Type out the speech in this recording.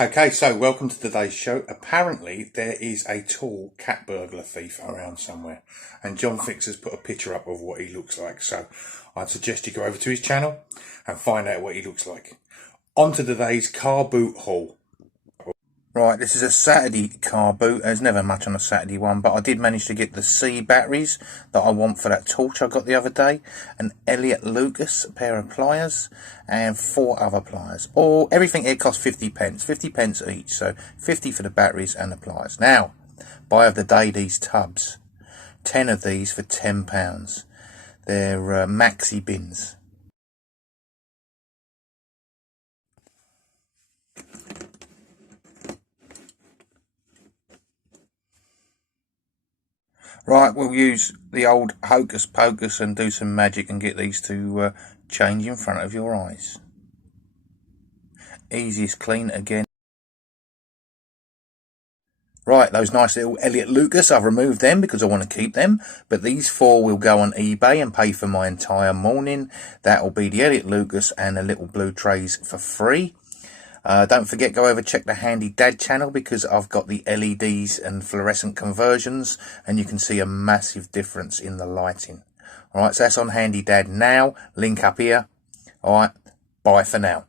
Okay, so welcome to today's show. Apparently, there is a tall cat burglar thief around somewhere, and John Fix has put a picture up of what he looks like. So I'd suggest you go over to his channel and find out what he looks like. On to today's car boot haul. Right, this is a Saturday car boot. There's never much on a Saturday one, but I did manage to get the C batteries that I want for that torch I got the other day, an Elliott Lucas pair of pliers, and 4 other pliers. Everything here costs 50 pence, 50 pence each, so 50 for the batteries and the pliers. Now, buy of the day these tubs, 10 of these for £10. They're maxi bins. Right, we'll use the old hocus pocus and do some magic and get these to change in front of your eyes. Easiest clean again. Right, those nice little Elliott Lucas, I've removed them because I want to keep them. But these 4 will go on eBay and pay for my entire morning. That'll be the Elliott Lucas and the little blue trays for free. Don't forget, go over check the Handy Dad channel because I've got the LEDs and fluorescent conversions and you can see a massive difference in the lighting. Alright, so that's on Handy Dad now. Link up here. Alright, bye for now.